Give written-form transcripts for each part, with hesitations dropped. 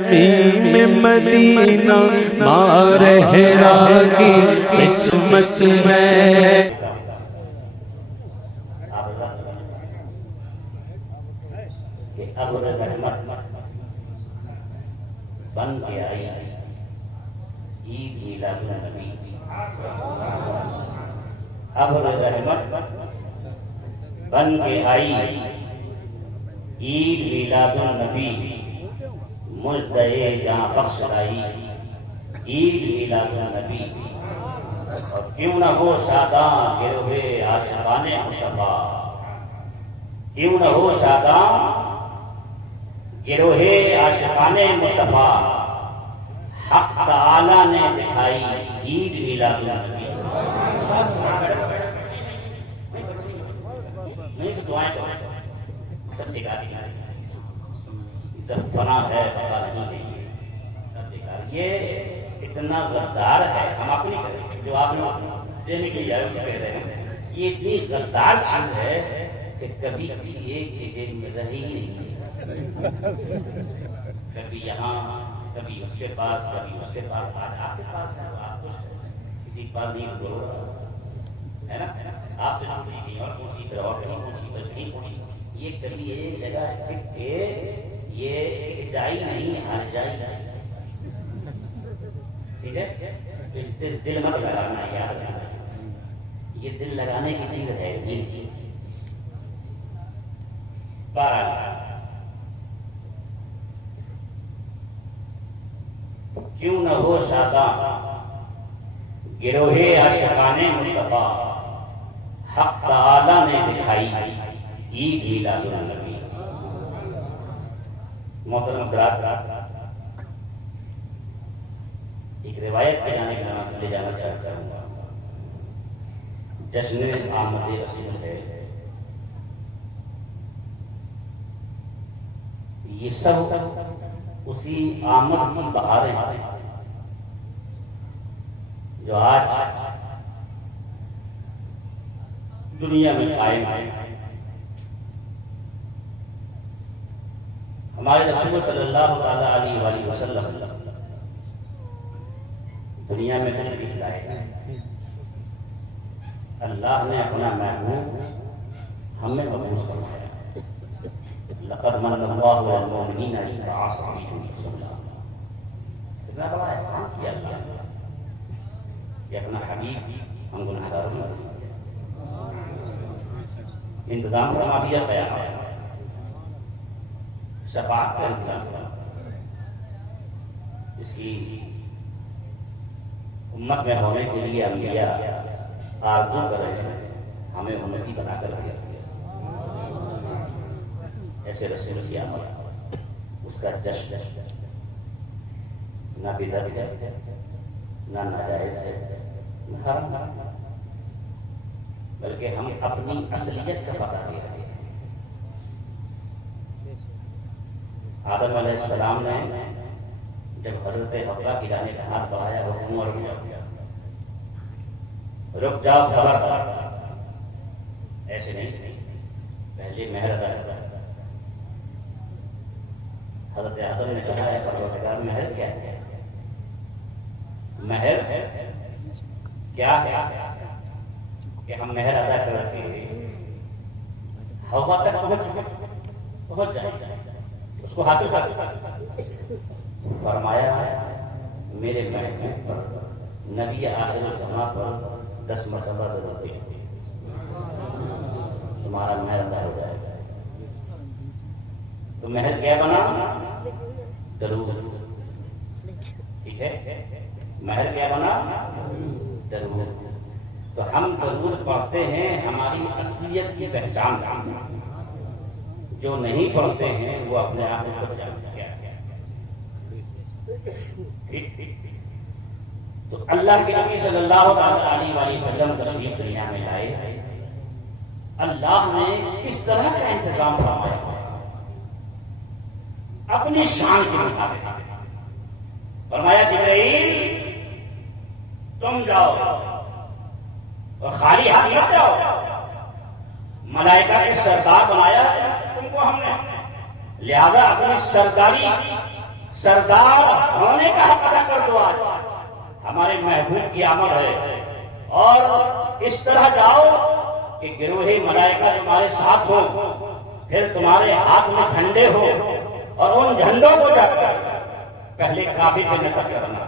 میں مدینہ مارہرا کی قسمت میں ابر رحمت بن کے آئی عید میلاد النبی. ابر رحمت بن کے آئی عید میلاد النبی. مجدے جہاں بخش لائی عید میلاد النبی. اور کیوں نہ ہو شاداں گروہ عاشقان مصطفیٰ. کیوں نہ ہو شاداں گروہ عاشقان مصطفیٰ. حق تعالی نے دکھائی عید میلاد النبی. نہیں سے دعائیں سب دکھا دیا. سب فنا ہے پتا نہیں. سب دکھا یہ اتنا غدار ہے. ہم اپنی کریں جو آپ نے دینے کے لیے آئے اسے کہہ رہے ہیں. یہ اتنی غدار چیز ہے کہ کبھی کسی ایک کے جیب میں رہی نہیں. کبھی یہاں کبھی اس کے پاس کبھی اس کے پاس. آج آپ کے پاس ہے آپ کسی پاس نہیں ہو ہے نا. آپ سے چھوٹی کہیں اور پہنچی پھر اور کہیں پہنچی پھر کہیں پہنچی. یہ کبھی ایک جگہ ٹک کے یہ جائی نہیں ہر جائی نہیں. ٹھیک ہے. اس سے دل مت لگانا یاد رکھنا. یہ دل لگانے کی چیز ہے. یہ کیوں نہ ہو شاداں گروہ عاشقان مصطفیٰ. حق تعالی نے دکھائی عید میلاد النبی. محترم حضرات ایک روایت کے جانے کا نام لے جانا چاہتا ہوں. جشن آمد رسول ہے. یہ سب اسی آمد کی بہاریں جو آج دنیا میں قائم ہے. ہمارے رسول صلی اللہ تعالی علیہ وآلہ وسلم دنیا میں تشریف لائے ہیں. اللہ نے اپنا محبوب ہمیں مبعوث فرمایا. لقد من اللہ علی المؤمنین اذ بعث فیہم رسولا. اتنا بڑا احسان کیا اللہ نے کہ اپنا حبیب ہم گنہگاروں میں انتظام فرما دیا گیا. شفاعت کا انتظام فرما. اس کی امت میں ہونے کے لیے انبیاء آرزو کر رہے ہیں ہمیں امتی بنا کر دیا. ایسے رسول کی آمد اس کا جشن نہ بدعت ہے نہ ناجائز ہے نہ حرام ہے. بلکہ ہم اپنی اصلیت کا پتہ دے رہے ہیں. آدم علیہ السلام نے جب حضرت حوا کی جانے کا ہاتھ بڑھایا حکم اور رک جاؤ خبردار. ایسے نہیں پہلے مہر ادا کرتا. حضرت آدم نے کہا ہے پروردگار مہر کیا ہے. مہر کیا ہے کہ ہم مہر ادا کر کے حوا تک پہنچ جائیں اس کو حاصل کر. فرمایا ہے میرے محبوب پر نبی آخر الزمان پر 10 مرتبہ ضرورت ہے تمہارا مہر ادا ہو جائے گا. تو مہر کیا بنا؟ درود. ٹھیک ہے. مہر کیا بنا؟ درود. تو ہم درود پڑھتے ہیں ہماری اصلیت کی پہچان. جو نہیں پڑھتے ہیں وہ اپنے آپ کو جانتے ہیں. تو اللہ کے نبی صلی اللہ علیہ وسلم تشریف دنیا میں لائے. اللہ نے کس طرح کا انتظام فرمایا اپنی شان کے مطابق. فرمایا جبرائیل تم جاؤ اور خالی ہاتھ مت جاؤ. ملائکہ کے سردار بنایا تم کو ہم نے. لہذا اپنی سرداری سردار ہونے کا حق ادا کر دو. آج ہمارے محبوب کی آمد ہے اور اس طرح جاؤ کہ گروہی ملائکہ تمہارے ساتھ ہو، پھر تمہارے ہاتھ میں جھنڈے ہو اور ان جھنڈوں کو جا کر پہلے کعبے پہ نصب کرنا،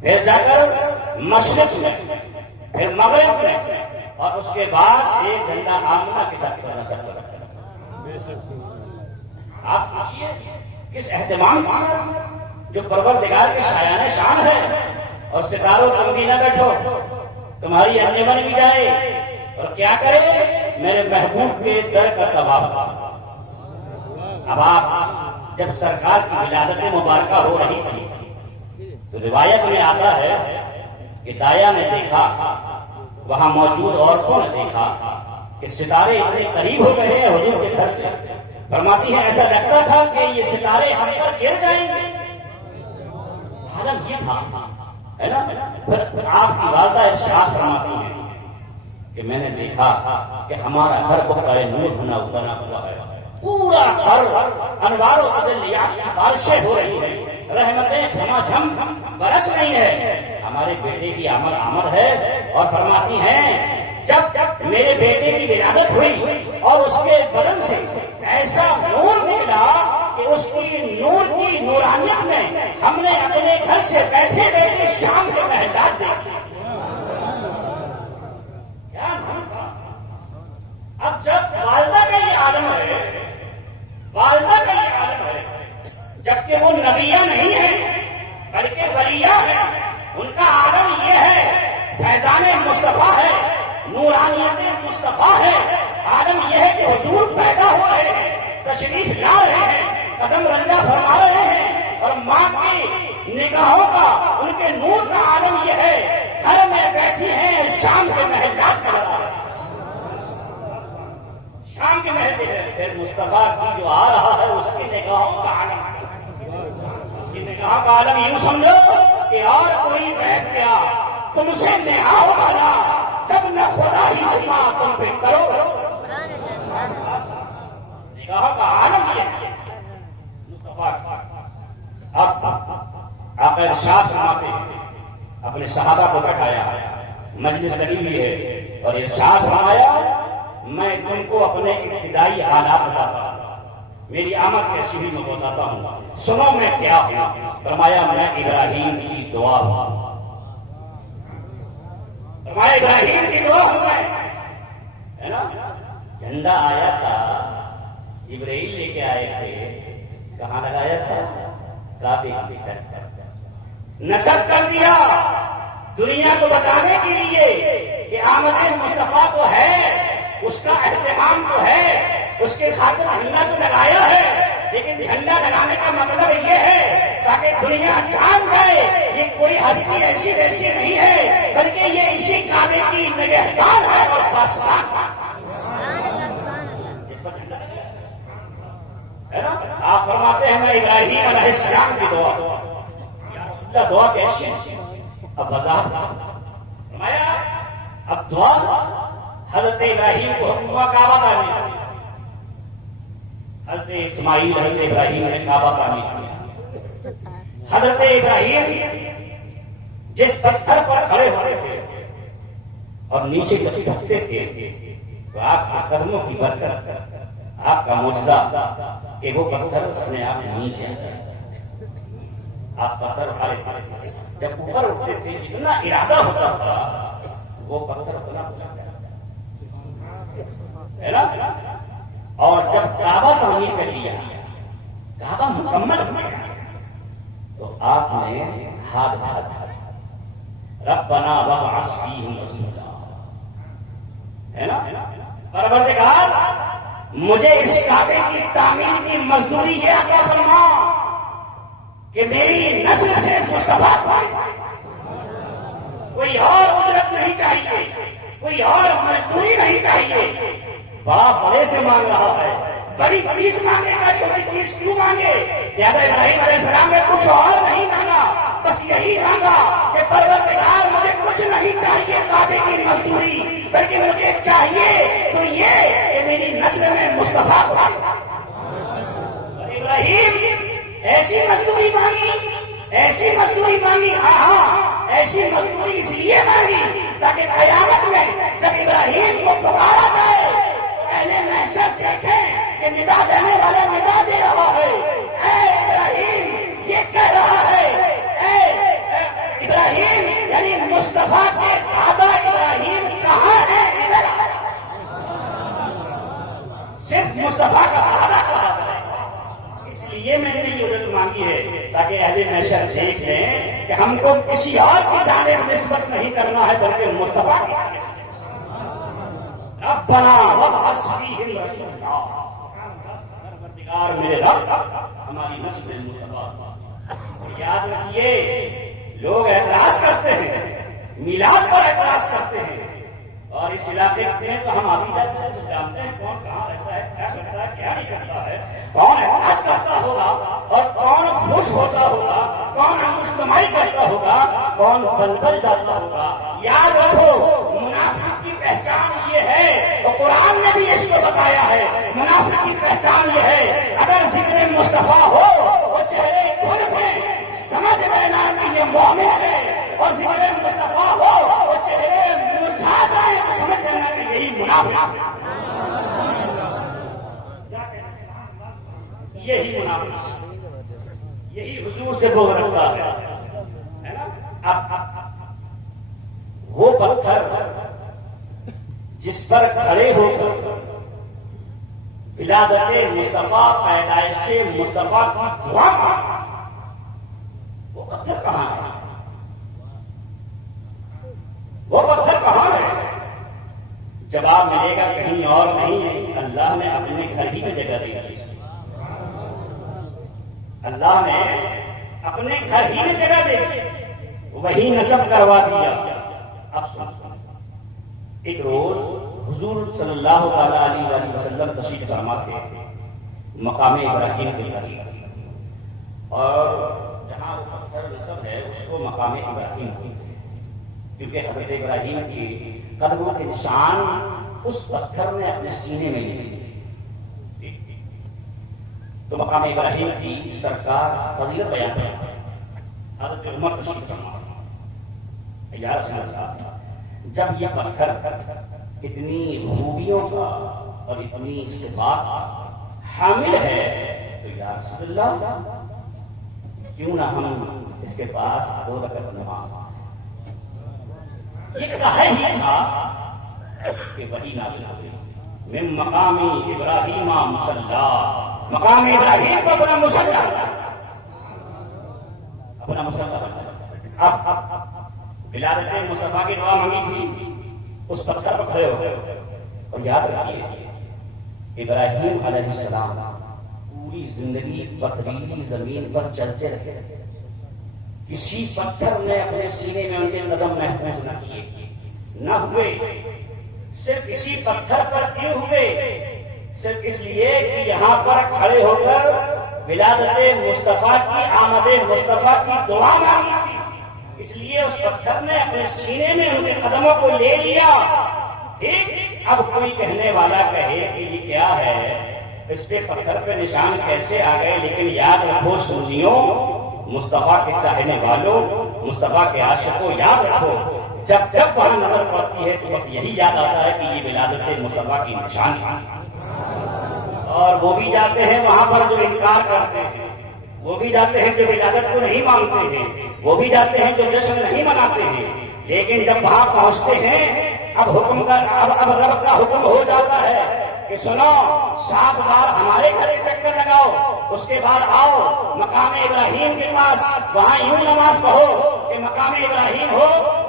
پھر جا کر مشرق میں، پھر مغرب میں، اور اس کے بعد ایک جھنڈا آمنہ کے ساتھ نصب کرنا. آپ سوچیے کس اہتمام کا جو پروردگار کے شایان شان ہے. اور ستاروں تم بھی نہ بیٹھو، تمہاری انجمن بھی جائے اور کیا کرے؟ میرے محبوب کے در کا طواف. اب آپ جب سرکار کی ولادت مبارکہ ہو رہی تھی تو روایت میں آتا ہے کہ دایا نے دیکھا، وہاں موجود عورتوں نے دیکھا کہ ستارے اتنے قریب ہو گئے ہیں حضور کے گھر سے. فرماتی ہے ایسا لگتا تھا کہ یہ ستارے ہم پر گر جائیں گے. حالم یہ تھا ہے نا. پھر آپ کی والدہ ارشاد فرماتی ہیں کہ میں نے دیکھا کہ ہمارا گھر بقائے نور بنا ہوا ہے، پورا گھر انوار و عدلیات کی بارشیں ہو رہی ہیں، رحمتیں جھماجھم برس رہی ہے. ہمارے بیٹے کی آمد ہے. اور فرماتی ہیں جب میرے بیٹے کی ولادت ہوئی اور اس کے بدن سے ایسا نور نکلا کہ اس کی نور کی نورانیت میں ہم نے اپنے گھر سے بیٹھے بیٹھے شام کے محتاج دیکھے. کیا نور تھا. اب جب والدہ کا یہ عالم ہے، والدہ کا یہ عالم ہے، جبکہ وہ نبیہ نہیں ہے بلکہ ولیہ ہے. ان کا عالم یہ ہے، فیضان مصطفیٰ ہے، نورانیت مصطفیٰ ہے. عالم یہ ہے کہ حضور پیدا ہو رہے ہیں، تشریف لا رہے ہیں، قدم رنجہ فرما رہے ہیں، اور ماں کی نگاہوں کا، ان کے نور کا عالم یہ ہے. گھر میں بیٹھی ہیں شام کے محلات کر رہا ہے، شام کے محل ہے. پھر مصطفیٰ کی جو آ رہا ہے اس کی نگاہوں کا عالم، اس کی نگاہوں کا عالم یوں سمجھو کہ اور کوئی غیب کیا تم سے نہا والا جب نہ خدا ہی چھپا تم پہ کرو. نگاہ کا عالم یہ ہے مصطفیٰ. اب آقا ارشاد فرماتے ہیں، اپنے صحابہ کو بٹھایا، مجلس لگی ہوئی ہے، اور ارشاد فرمایا میں تم کو اپنے ابتدائی حالات بتاتا ہوں، میری آمد کیسی ہوئی میں بتاتا ہوں، سنو میں کیا ہوں. فرمایا میں ابراہیم کی دعا ہوں. فرمایا ابراہیم کی دعا ہوں میں، ہے نا. جھنڈا آیا تھا، جبرائیل لے کے آئے تھے، کہاں لگایا تھا؟ کعبے کی طرف نصب کر دیا دنیا کو بتانے کے لیے کہ آمد مصطفیٰ کو ہے، اس کا اہتمام تو ہے، اس کے خاطر جھنڈا تو لگایا ہے. لیکن جھنڈا لگانے کا مطلب یہ ہے تاکہ دنیا جان جائے یہ کوئی ہستی ایسی ویسی نہیں ہے، بلکہ یہ اسی کعبے کی نگہبان ہے اور پاسبان ہے نا. آپ فرماتے ہیں میں ابراہیم علیہ السلام کی دعا کیسی ہے. اب وضاحت فرمایا اب دعا حضرت ابراہیم کو حکم کعبہ تعمیر، حضرت اسماعیل حضرت ابراہیم نے کعبہ تعمیر کیا. حضرت ابراہیم جس پتھر پر کھڑے ہوئے تھے اور نیچے جھکتے تھے تو آپ کے قدموں کی برکت، آپ کا معجزہ کہ وہ پتھر اپنے آپ نیچے آ جائے. آپ پتھر اٹھائے جب اوپر اٹھتے تھے جتنا ارادہ ہوتا تھا وہ پتھر اتنا اٹھا ہے نا. اور جب کعبہ تعمیر کر لیا، کعبہ مکمل ہو گیا، تو آپ نے ہاتھ اٹھا ربنا وابعث فیہم رسولا، ہے نا. پروردگار مجھے اس کعبے کی تعمیر کی مزدوری یہ عطا فرما کہ میری نسل سے مصطفیٰ پائے. کوئی اور اجرت نہیں چاہیے، کوئی اور مزدوری نہیں چاہیے. بڑا بڑے سے مانگ رہا ہے، بڑی چیز مانگے گا، چھوٹی چیز کیوں مانگے؟ لہٰذا ابراہیم علیہ السلام نے کچھ اور نہیں مانگا، بس یہی مانگا کہ پروردگار مجھے کچھ نہیں چاہیے کعبے کی مزدوری، بلکہ مجھے چاہیے تو یہ کہ میری نسل میں مصطفیٰ. ابراہیم ایسی مزدوری مانگی، ایسی مزدوری مانگی، ہاں ایسی مزدوری اس لیے مانگی تاکہ قیامت میں جب ابراہیم کو پکارا جائے اہل محشر دیکھیں کہ ندا دینے والا ندا دے رہا ہے، اے ابراہیم یہ کہہ رہا ہے، اے ابراہیم یعنی مصطفیٰ کے دادا ابراہیم کہاں ہے؟ ادھر صرف مصطفیٰ کا دادا کہا ہے۔ اس لیے میں نے یہ عزت مانگی ہے تاکہ اہل محشر دیکھ لیں کہ ہم کو کسی اور کی جانب نسبت نہیں کرنا ہے بلکہ مصطفیٰ کی ربنا وابعث فیہم رسولا، پروردگار میرے رب ہماری نسل مصطفیٰ۔ یاد رکھیے لوگ اعتراض کرتے ہیں، میلاد پر اعتراض کرتے ہیں، اور اس علاقے میں تو ہم ابھی تک جانتے ہیں کون کہاں رہتا ہے، کیا کرتا ہے، کیا نہیں کرتا ہے، کون اعتراض کرتا ہوگا اور کون خوش ہوتا ہوگا، کون مجتمعی کرتا ہوگا، کون بلبل جاتا ہوگا۔ یاد رکھو منافق کی پہچان یہ ہے، اور قرآن نے بھی اس کو بتایا ہے، منافق کی پہچان یہ ہے اگر ذکر مصطفیٰ ہو وہ چہرے کھل دیں سمجھ لینا کہ یہ مومن ہے، اور ذکر مصطفیٰ ہو وہ چہرے مرجھا جائیں تو سمجھ لینا کہ یہی منافق ہے، یہی منافق، یہی حضور سے بغض رکھتا ہے نا۔ اب وہ پتھر جس پر کھڑے ہو کر ولادت مصطفیٰ پیدائش مصطفیٰ کی دعا مانگا، وہ پتھر کہاں ہے؟ وہ پتھر کہاں ہے؟ جواب ملے گا کہیں اور نہیں، اللہ نے اپنے گھر ہی میں جگہ دی ہے، اللہ نے اپنے گھر ہی میں جگہ دے دی، وہی نصب کروا دیا۔ اب ایک روز حضور صلی اللہ علیہ وآلہ وسلم تشریف فرما تھے مقام ابراہیم کے قریب، اور جہاں وہ پتھر نصب ہے اس کو مقام ابراہیم کیونکہ حضرت ابراہیم کی قدموں کے نشان اس پتھر نے اپنے سینے میں لیے، تو مقام ابراہیم کی سرکار فضیلت بیان کرتے ہیں۔ حضرت عمر تشریف فرما یا رسول اللہ، جب یہ پتھر اتنی خوبیوں کا اور اتنی صفات حامل ہے تو یا رسول اللہ کیوں نہ ہم اس کے پاس 2 رکعت نماز یہ کہا ہی تھا کہ وہی نازل ہوئی من مقام ابراہیم مصلی، مقام ابراہیم کو اپنا مصلی، اپنا مصلی۔ اب ولادت مصطفیٰ کی دعا مانگی تھی، اس پتھر پر کھڑے ہو گئے، اور یاد رکھیے ابراہیم علیہ السلام پوری زندگی پتھریلی زمین پر چلتے رہے، کسی پتھر نے اپنے سینے میں ان کے قدم محفوظ نہ کیے، نہ ہوئے۔ صرف اسی پتھر پر کیوں ہوئے؟ صرف اس لیے کہ یہاں پر کھڑے ہو کر ولادت مصطفیٰ کی، آمد مصطفیٰ کی دعا مانگی تھی، اس لیے اس پتھر نے اپنے سینے میں ان کے قدموں کو لے لیا۔ ٹھیک، اب کوئی کہنے والا کہے کہ یہ کیا ہے، اس پہ پتھر پہ نشان کیسے آ گئے؟ لیکن یاد رکھو سنیوں، مصطفیٰ کے چاہنے والوں، مصطفیٰ کے عاشقوں، یاد رکھو جب جب وہاں نظر پڑتی ہے تو بس یہی یاد آتا ہے کہ یہ ولادت مصطفیٰ کی نشان ہے۔ اور وہ بھی جاتے ہیں وہاں پر جو انکار کرتے ہیں، وہ بھی جاتے ہیں جو ولادت کو نہیں مانتے ہیں، وہ بھی جاتے ہیں جو جشن نہیں مناتے ہیں، لیکن جب وہاں پہنچتے ہیں اب حکم کا اب رب کا حکم ہو جاتا ہے کہ سنو 7 بار ہمارے گھر چکر لگاؤ، اس کے بعد آؤ مقام ابراہیم کے پاس، وہاں یوں نماز پڑھو کہ مقام ابراہیم ہو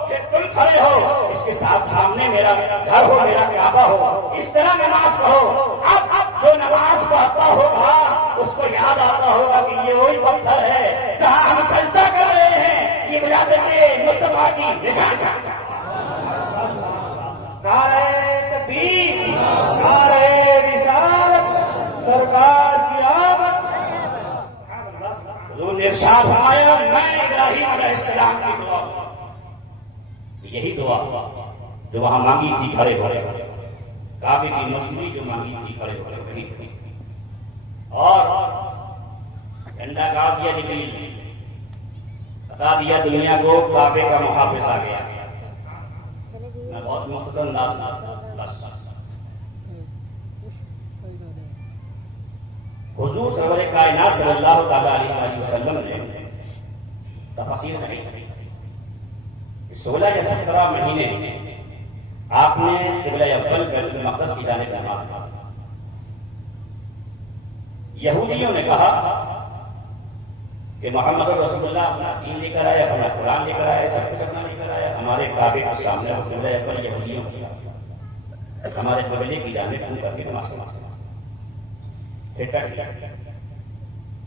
کہ تم کھڑے ہو، اس کے ساتھ سامنے میرا گھر ہو، میرا کعبہ ہو، اس طرح نماز پڑھو۔ اب جو نماز پڑھتا ہوگا اس کو یاد آتا ہوگا کہ یہ وہی پتھر ہے جہاں ہم سجدہ کر رہے ہیں، یہ ولادت مصطفیٰ کی نشان ہے۔ نعرہ تکبیر، نعرہ رسالت، سرکار کی آمد۔ حضور نے ارشاد فرمایا میں ابراہیم علیہ السلام کی دعا، یہی دعا جو وہاں مانگی تھی کھڑے کھڑے، کعبے کی مزدوری جو مانگی تھی کھڑے کھڑے، اور جھنڈا گاڑ دیا جبریل نے، بتا دیا دنیا کو کعبے کا محافظ آ گیا. میں بہت مختصر انداز بس. حضور سرور کائنات صلی اللہ تعالی علیہ وسلم نے تفاصیل نہیں 16 یا 17 مہینے آپ نے قبلہ اول بیت المقدس کی جانب نماز پڑھی. یہودیوں نے کہا کہ محمد رسول اللہ اپنا دین لے کر آیا، اپنا قرآن لے کر آیا، سب کچھ اپنا لے کر آیا، ہمارے کعبے کے سامنے قبلہ اول یہودیوں کی ہمارے قبلے کی جانب منہ کر کے نماز پڑھا.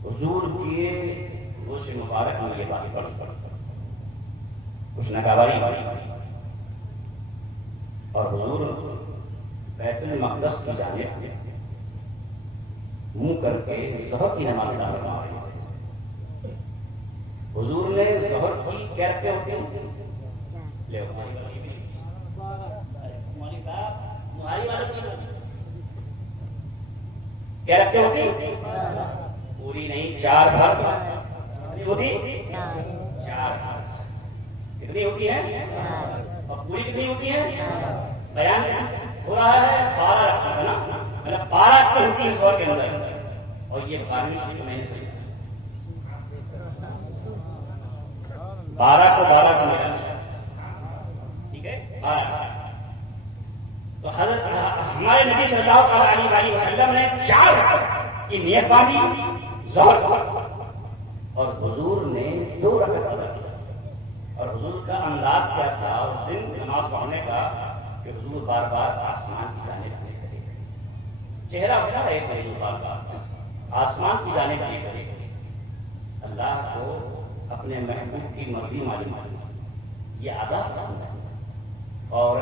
حضور کے گوش مبارک میں یہ بات پڑھی، کچھ ناگواری اور حضور بیت المقدس کی جانب منہ کر کے ظہر کی نماز ادا فرما رہے ہیں. حضور نے ظہر کی کہتے ہوتے کہتے ہوتی پوری نہیں 4 بھر ہوتی 4 کتنی ہوتی ہے اور پوری کتنی ہوتی ہے. بیان ہو رہا ہے 12 رکھنا ہے نا، مطلب 12 تو ہوتی ہے سور کے اندر. اور یہ 12ویں شریف میں نے سمجھا 12 کو 12 سمجھا. ٹھیک ہے 12. تو حضرت ہمارے نبی صلی اللہ علیہ وسلم نے 4 کی نیت باندھی ظہر اور حضور نے 2 رکعت ادا کیا. اور حضور کا انداز کیا تھا اور دن نماز پڑھنے کا کہ حضور بار بار آسمان کی جانب لے کرے، چہرہ اٹھا رہے تھے حضور بار بار آسمان کی جانب لے کرے. اللہ کو اپنے محبوب کی مرضی معلوم یہ ادا پسند ہے. اور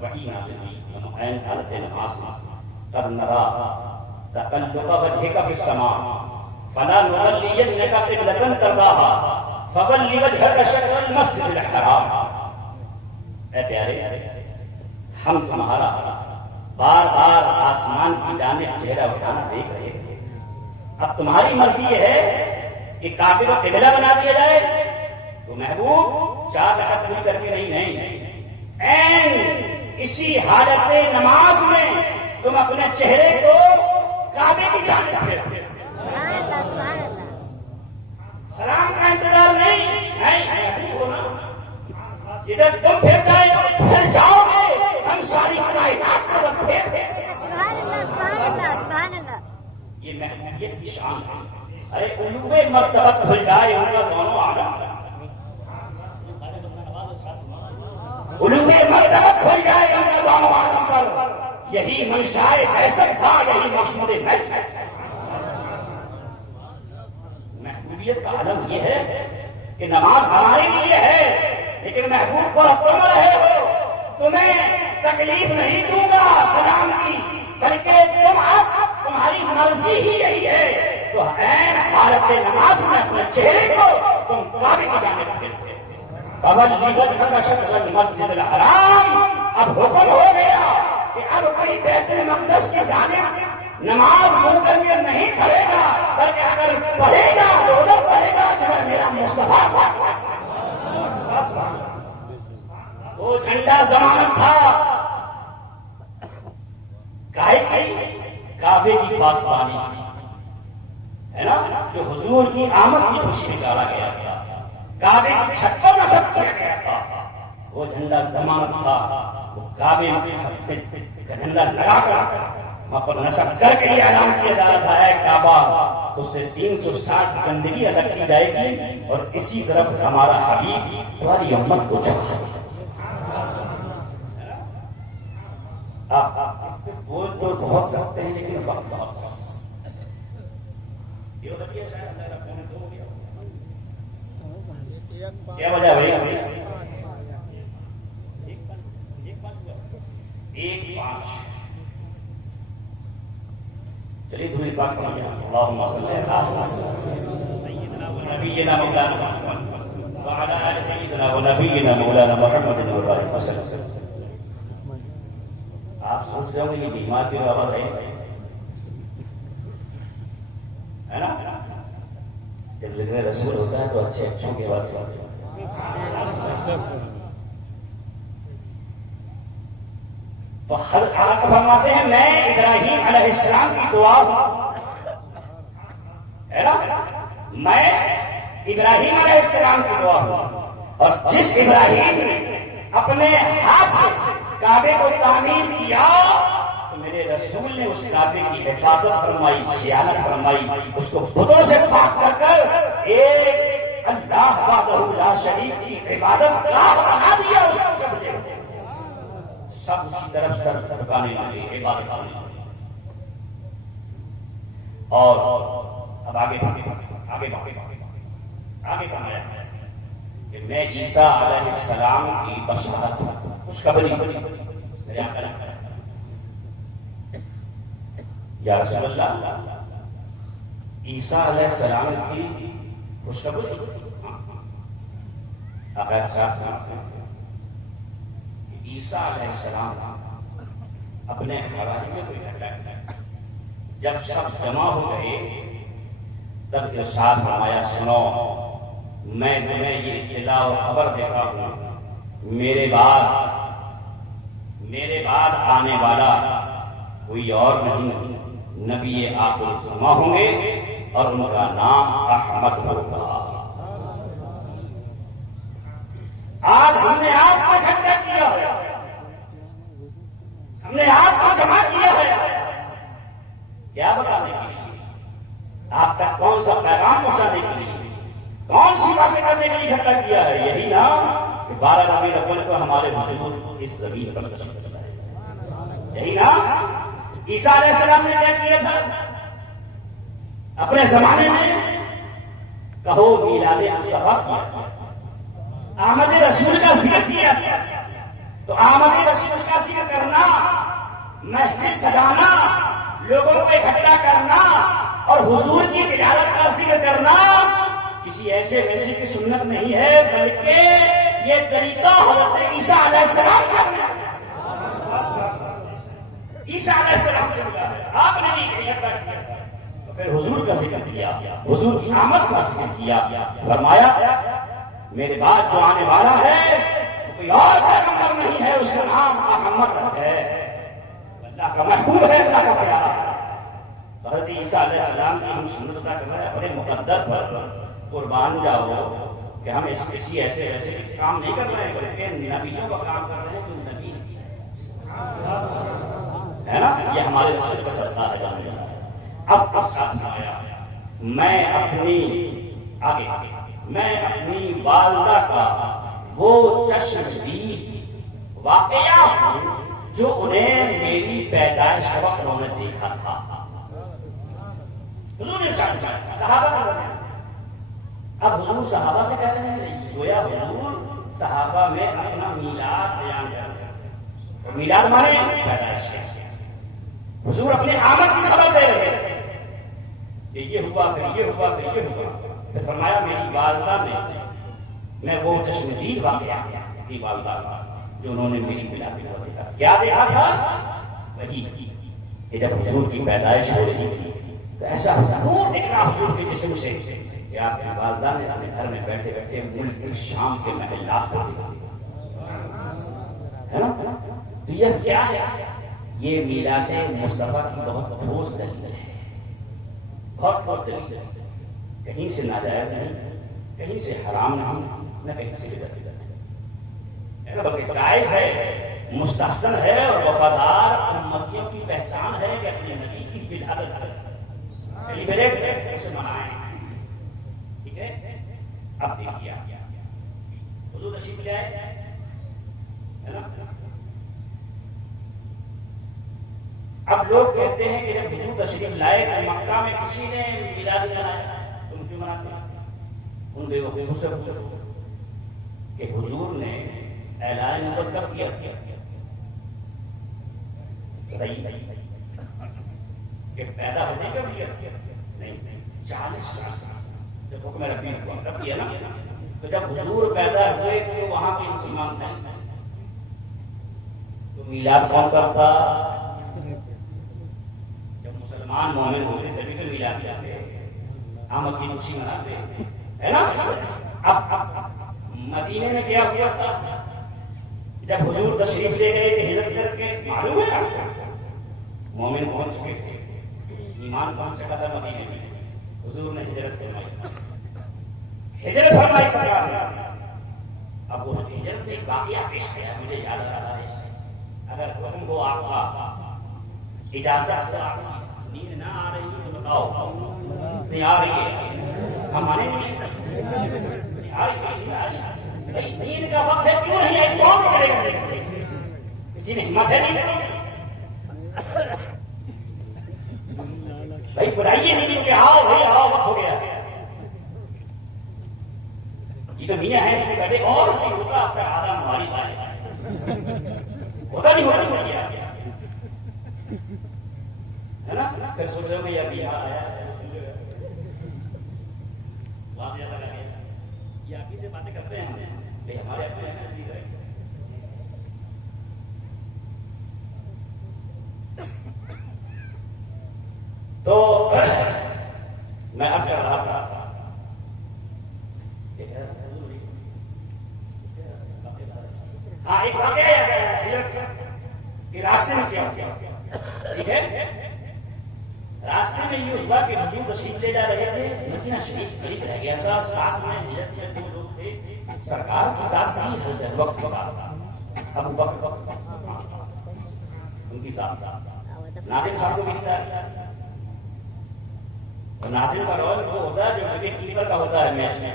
وحی نازل ہوئی عین حالت نماز قد نرا تقلب وجهك في السماء فلنولينك قبلة ترضاها فول وجهك شطر المسجد الحرام. اے پیارے ہم تمہارا بار بار آسمان کی جانب چہرہ اٹھانا دیکھ رہے تھے. اب تمہاری مرضی یہ ہے کہ کعبے کو قبلہ بنا دیا جائے تو محبوب 4 رکعت پوری کر کے نہیں اسی حالت نماز میں تم اپنے چہرے کو کعبے کی جانب پھیرو. سلام کا انتظار نہیں ہونا. ادھر تم پھر جاؤ گے ہم ساری کائنات کو پھیر دیں. یہ محبوبیت کی شان ہے. ارے علوے مرتبہ کھل جائے ان کا دونوں عالم علوم مرتبہ کھل جائے گا ان کا دونوں عالم پر. یہی منشائے بحثت تھا، یہی مقصود محبوبیت. محبوبیت کا عالم یہ ہے کہ نماز ہمارے لیے ہے لیکن محبوب کو تم رہے ہو. تمہیں تکلیف نہیں دوں گا سلام کی، بلکہ تمہاری مرضی ہی یہی ہے. تو عین حالت نماز میں اپنے چہرے کو تم کعبے کی جانب پھیرتے. مسجد الحرام. اب حکم ہو گیا کہ اب کوئی بیت المقدس کی جانب نماز منہ کر کے نہیں پڑھے گا، بلکہ اگر پڑھے گا تو ادھر پڑھے گا جب میرا مصطفیٰ. وہ جھنڈا ضمانت تھا کعبے کی پاسبانی ہے نا، جو حضور کی آمد کی خوشی میں ڈالا گیا تھا، کعبے کی چھت پر نصب کیا گیا تھا. وہ جھنڈا ضمانت تھا. وہ کعبے کا جھنڈا لگا کر وہاں پر نصب کر کے یہ اعلان کیا جا رہا ہے کعبہ اس سے 360 گندگی الگ کی جائے گی اور اسی طرف ہمارا حبیب تمہاری امت کو چاہتا ہے. آپ بول تو بہت کرتے ہیں لیکن وقت بہت کیا وجہ بھائی 1-5 چلیے دوری بات کریں. اللهم صل على سيدنا ونبينا مولانا محمد وعلى آل سيدنا ونبينا مولانا محمد وبارك وسلم. آپ سوچ رہے ہوں گے یہ بیمار کی آواز ہے نا؟ جب ذکر رسول ہوتا ہے تو اچھے اچھوں کے بعد سے تو ہر حالت فرماتے ہیں میں ابراہیم علیہ السلام کی دعا ہے نا، میں ابراہیم علیہ السلام کی دعا ہوں، اور جس ابراہیم نے اپنے ہاتھ سے کعبے کو تعمیر کیا تو میرے رسول نے اس کعبے کی حفاظت فرمائی، صیانت فرمائی، اس کو بتوں سے پاک کر کر ایک اللہ وحدہ لا شریک کی عبادت گاہ بنا دیا اس قبلے کو، سب اسی طرف سر جھکانے لگے، عبادت کرنے لگے۔ اور اب آگے فرمایا کہ میں عیسیٰ علیہ السلام کی بشارت خوشخبری میرے آقا نے یا رسول اللہ عیسیٰ علیہ السلام کی خوشخبری آقا صاحب عیسیٰ علیہ السلام اپنے حواریوں کو اکٹھا کیا، جب سب جمع ہو گئے تب ارشاد فرمایا سنو میں تمہیں یہ اطلاع و خبر دیتا ہوں، میرے بعد آنے والا کوئی اور نہیں، نبی آخر الزماں ہوں گے اور ان کا نام احمد ہوگا۔ آج ہم نے آپ کو اکٹھا کیا ہے، ہم نے آپ کو جمع کیا ہے، کیا بتانے کے لیے؟ آپ تک کون سا پیغام پہنچانے کے لیے، کون سی باتیں کرنے کے لیے اکٹھا کیا ہے؟ یہی نا کہ 12 ربیع الاول کو ہمارے بزرگ اس زمین پر تشریف لائے، یہی نا عیسیٰ علیہ السلام نے کیا کیا تھا اپنے زمانے میں؟ کہو میلاد مصطفیٰ کیا، آمد رسول کا ذکر کیا، تو آمد رسول کا ذکر کرنا، محفل سجانا، لوگوں کو اکٹھا کرنا اور حضور کی تجارت کا ذکر کرنا کسی ایسے ویسے کی سنت نہیں ہے، بلکہ یہ طریقہ حضرت عیسیٰ علیہ السلام سے ملا ہے، عیسیٰ علیہ السلام سے ملا ہے، آپ نے نہیں اکٹھا کیا، تو پھر حضور کا ذکر کیا، حضور کی آمد کا ذکر کیا، فرمایا میرے بعد جو آنے والا ہے کوئی اور پیغمبر نہیں ہے، اس کا نام محمد ہے، اللہ کا محبوب ہے، اللہ کا پیارا ہے۔ حضرت عیسیٰ علیہ السلام کی ہم سنت کا کہنا اپنے مقدر پر قربان جاؤ کہ ہم کسی ایسے کام نہیں کر رہے ہیں، بلکہ نبیوں کا کام کر رہے ہیں جو نبی ہے نا، یہ ہمارے رسول کا صدقہ ہے جانے والا۔ اب ساتھ آیا میں اپنی والدہ کا وہ چشمدید واقعہ ہوں جو انہیں میری پیدائش کے وقت انہوں نے دیکھا تھا۔ حضور نے صحابہ کا بنایا، اب حضور صحابہ سے کہہ رہے ہیں گویا حضور صحابہ میں اپنا میلاد بیان کر رہے ہیں، میلاد مانے پیدائش کے، حضور اپنے آمد کی خبر دے رہے ہیں کہ یہ ہوا پھر یہ ہوا پھر یہ ہوا، پھر فرمایا میری والدہ نے، میں وہ چشمدید واقعہ کی والدہ جو انہوں نے میری میلاد میں دیکھا، کیا دیکھا تھا؟ وہی کہ جب حضور کی پیدائش ہو رہی تھی تو ایسا ضرور دیکھنا حضور کے جسم سے کہ آپ کی والدہ نے اپنے گھر میں بیٹھے بیٹھے ملک شام کے محلات کو دیکھا ہے نا۔ تو یہ کیا ہے؟ یہ میلاد مصطفیٰ کی بہت ٹھوس دلیل ہے، بہت ٹھوس دلیل ہے، کہیں سے ناجائز نہیں، کہیں سے حرام نہیں، نہ کہیں سے بدعت نہیں، بلکہ جائز ہے، مستحسن ہے اور وفادار امتیوں کی پہچان ہے کہ اپنے نبی کی ولادت ہے، اسے منائیں، ٹھیک ہے۔ اب دیکھیے حضور تشریف لے آئے، اب لوگ کہتے ہیں کہ جب حضور تشریف لائے تو مکہ میں کسی نے میلاد منایا، تم کیوں مناتے ہیں؟ ان بے وقوفوں سے پوچھو کہ حضور نے اعلان نبوت کب کیا؟ کہ پیدا ہونے کا بھی نہیں، 40 سال جب حکم ربی ہوا تب کیا نا۔ تو جب حضور پیدا ہوئے تو وہاں کے مسلمان نہیں، تو میلاد کون کرتا؟ جب مسلمان مومن ہوتے تبھی تو میلاد جاتے، آمد کی خوشی مناتے ہے نا. اب مدینے میں کیا ہوا تھا جب حضور تشریف لے گئے کہ ہجرت کر کے معلوم ہے مومن پہنچ چکے تھے, ایمان پہنچ چکا تھا مدینے میں. حضور نے ہجرت فرمائی, ہجرت فرمائی سرکار نے. اب وہ ہجرت میں واقعہ پیش کیا مجھے یاد آ رہا ہے. اگر حکم ہو آپ کا اجازت تو آپ نیند نہ آ رہی ہے تو بتاؤ. نہیں آ رہی ہے, ہم مانے نہیں آ رہی ہے. نیند کا وقت ہے کیوں نہیں ہے, کون کرے گا, کسی نے ہمت ہے نہیں بھائی بلائیے نہیں کہ آؤ بھائی آؤ وقت ہو گیا. یہ تو میاں ہے اس میں کہتے اور نہیں ہوتا آپ کا آدھا ہماری بات ہوتا نہیں ہوتا ہے نا. پھر سوچ رہے میں ابھی یہاں آیا یہ آپ ہی سے باتیں کرتے ہیں ہمارے اپنے تو میں عرض کر رہا تھا ہاں ایک راستے میں کیا ٹھیک ہے. راستے میں یہ ہوا کہ حضور تشریف لے جا رہے تھے, مدینہ شریف قریب رہ گیا تھا, ساتھ میں ہجرت میں دو لوگ تھے, سرکار کے ساتھ تھی حضرت وقت ابو بکر ان کی ساتھ ناظر صاحب کو ملتا ہے. اور ناظر کا رول وہ ہوتا ہے جو وکٹ کیپر کا ہوتا ہے میچ میں,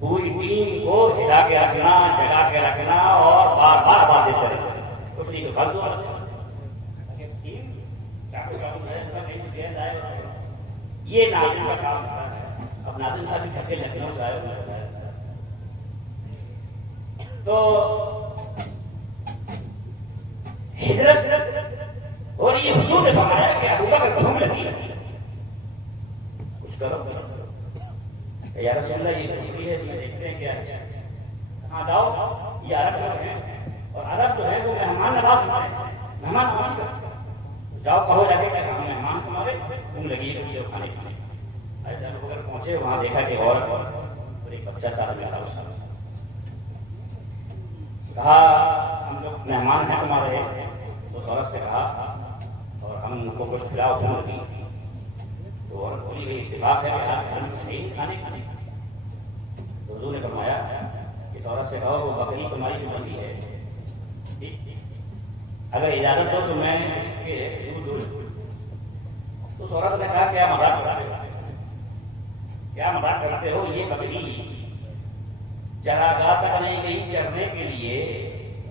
پوری ٹیم کو ہلا کے رکھنا, جگا کے رکھنا اور بار بار باتیں کرے. کچھ نہیں تو کر دو یہ ناظرین کا کام ہوتا ہے. اب ناظرین صاحب بھی چھکے لکھنؤ سے آئے ہوئے تو ہجرت اور یہ حضور نے فرمایا کہ ابو بکر گھوم لگی کچھ کرو یا رسول اللہ یہ ہے اس میں دیکھتے ہیں کیا ہے. ہاں جاؤ یہ عرب لوگ ہیں اور عرب جو ہے وہ مہمان نواز ہوتے ہیں, مہمان نواز کرتے ہیں. جاؤ کہو جا کے ہم مہمان تمہارے گھوم لگی ہے کھانے کھانے. جب اگر پہنچے وہاں دیکھا کہ اور ایک بچہ ساتھ میں آ رہا, کہا ہم لوگ مہمان ہیں تمہارے. تو عورت سے کہا اور ہم ان کو کچھ کھلاؤ گھوم لگی. تو عورت بولی گئی اتفاق ہے کہ آپ نہیں کھانے کھانے. تو حضور نے فرمایا اس عورت سے کہو وہ بکری تمہاری جو بندی ہے اگر اجازت ہو تو میں اس کے دور دور. اس عورت نے کہا کیا مذاق کرتے ہو, کیا مذاق کرتے ہو, یہ بکری چراگاہ تک نہیں گئی چرنے کے لیے,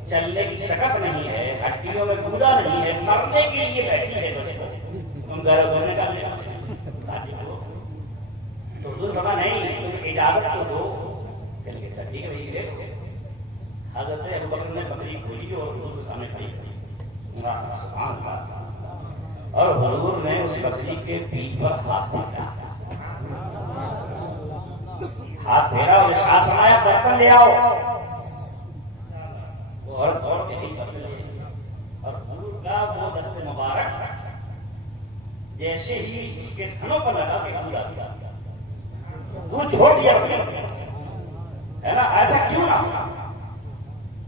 چلنے کی شکت نہیں ہے, ہڈیوں میں گودا نہیں ہے, مرنے کے لیے بیٹھی ہے. بس تم گھر گھر کا لے تو حضور فرمایا نہیں تم اجازت تو دو. چل کے ٹھیک ہے بھائی. حضرت ابو بکر نے بکری کھولی اور حضور کے سامنے کھڑی اور حضور نے اس بکری کے پیٹ پر ہاتھ پھیرا, ہاتھ پھیرا اور ارشاد فرمایا برتن لے آؤ. وہ عورت دوڑ کے نہیں برتن لے اور حضور کا وہ دست مبارک جیسے ہی اس کے تھنوں پر لگا کے پورا دیا وہ چھوڑ دیا ہے نا. ایسا کیوں نہ ہوا,